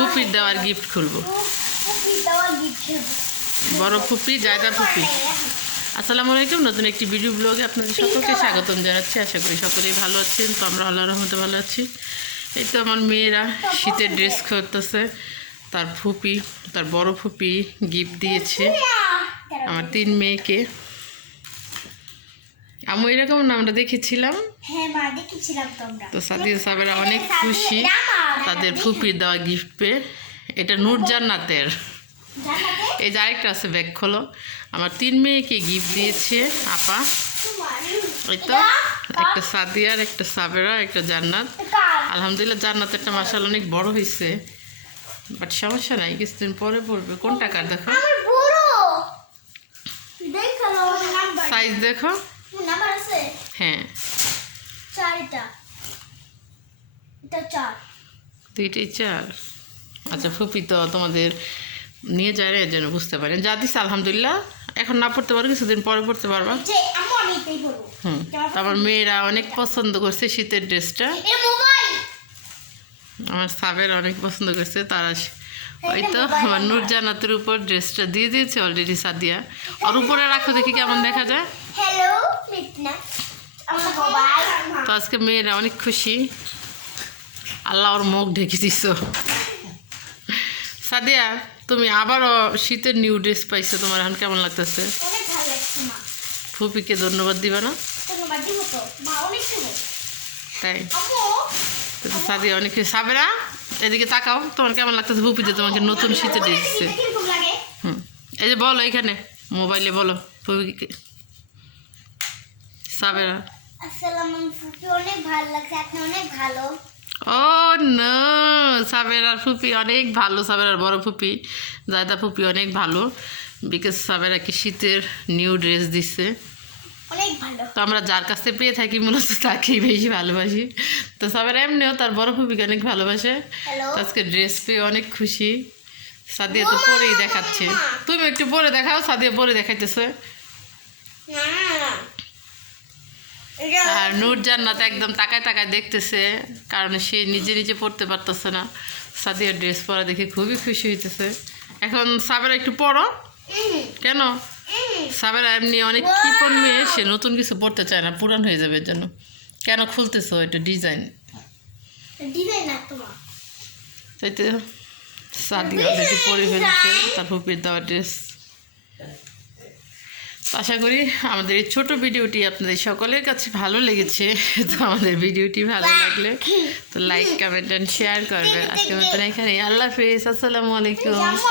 ফুপির দেওয়ার গিফট খুলবো। বড় ফুপি, জায়দা ফুপি। আসসালামু আলাইকুম, নতুন একটি ভিডিও ব্লগে আপনাদের সকলকে স্বাগতম জানাচ্ছি। আশা করি সকলেই ভালো আছেন, তো আমরা আল্লাহ রহমতে ভালো আছি। এই তো আমার মেয়েরা শীতের ড্রেস করতেছে তার ফুপি, তার বড় ফুপি গিফট দিয়েছে। আমার তিন মেয়েকে আমি এরকম আমরা দেখেছিলাম। হ্যাঁ মা দেখেছিলাম তোমরা। তো সাদিয়া সাহেবেরা অনেক খুশি। তাদের ফুপির দেওয়া গিফট। পেয়ে এটা নূর জান্নাতের। এই যে আরেকটা আছে ব্যাগ খোলো। আমার তিন মেয়েকে গিফট দিয়েছে আপা। এই তো একটা সাদিয়ার একটা সাবেরা একটা জান্নাত। আলহামদুলিল্লাহ জান্নাতেরটা মাসাল অনেক বড় হয়েছে বাট সমস্যা নাই কিছুদিন পরে পড়বে। কোন টাকার দেখো? সাইজ দেখো। হ্যাঁ। চার এটা চার। দুইটাই চার। আচ্ছা ফুপি তো তোমাদের নিয়ে যায় এর জন্য বুঝতে পারেন যা দিচ্ছে আলহামদুলিল্লাহ। এখন না পড়তে পারো কিছুদিন পরে পড়তে পারবা। হুম। তারপর মেয়েরা অনেক পছন্দ করছে শীতের ড্রেসটা। আমার সাবের অনেক পছন্দ করছে তারা ওই তো আমার নূরজানাতের উপর ড্রেসটা দিয়ে দিয়েছে অলরেডি সাদিয়া। আর উপরে রাখো দেখি কেমন দেখা যায়। হ্যালো তো আজকে মেয়েরা অনেক খুশি। আল্লাহ ওর মুখ ঢেকে দিছ। সাদিয়া তুমি আবারও শীতের নিউ ড্রেস পাইছো তোমার এখন কেমন লাগতেছে? ফুপিকে ধন্যবাদ দিবা না? তাই? সাদিয়া অনেক খুশি। সাবেরা এদিকে তাকাও তোমার কেমন লাগতেছে? ফুপিতে তোমাকে নতুন শীতের ড্রেস দিচ্ছে হুম। এই যে বলো এখানে মোবাইলে বলো ফুপিকে সাবেরা। আসসালামু ফুপি অনেক ভালো লাগছে আপনি অনেক ভালো। ও না সাবেরার ফুপি অনেক ভালো সাবেরার বড় ফুপি। জায়দা ফুপি অনেক ভালো বিকজ সাবেরাকে শীতের নিউ ড্রেস অনেক ভালো। তো আমরা যার কাছ থেকে পেয়ে থাকি মূলত তাকেই বেশি ভালোবাসি। তো সাবেরা এমনিও তার বড় ফুপিকে অনেক ভালোবাসে। আজকে ড্রেস পেয়ে অনেক খুশি। সাদিয়া তো পরেই দেখাচ্ছে। তুমি একটু পরে দেখাও সাদিয়া পরে দেখাইতেছে না এটা আর নূর জান্নাত একদম তাকায় তাকায় দেখতেছে কারণ সে নিজে নিজে পড়তে পারতেছে না। সাদিয়ার ড্রেস পরা দেখে খুবই খুশি হইতেছে। এখন সাবেরা একটু পড়ো। কেন? হুম। সাবেরা এমনি অনেক কি পড়বে সে নতুন কিছু পড়তে চায় না পুরান হয়ে যাবে এর জন্য। কেন খুলতেছো এটা ডিজাইন না তোমার। তাইতে সাদিয়া পরে ফেলেছে তার ফুপির দেওয়া ড্রেস আশা করি আমাদের এই ছোটো ভিডিওটি আপনাদের সকলের কাছে ভালো লেগেছে। তো আমাদের ভিডিওটি ভালো লাগলে তো লাইক কমেন্ট অ্যান্ড শেয়ার করবেন। আজকে মতন এখানে আল্লাহ হাফিজ। আসসালামু আলাইকুম।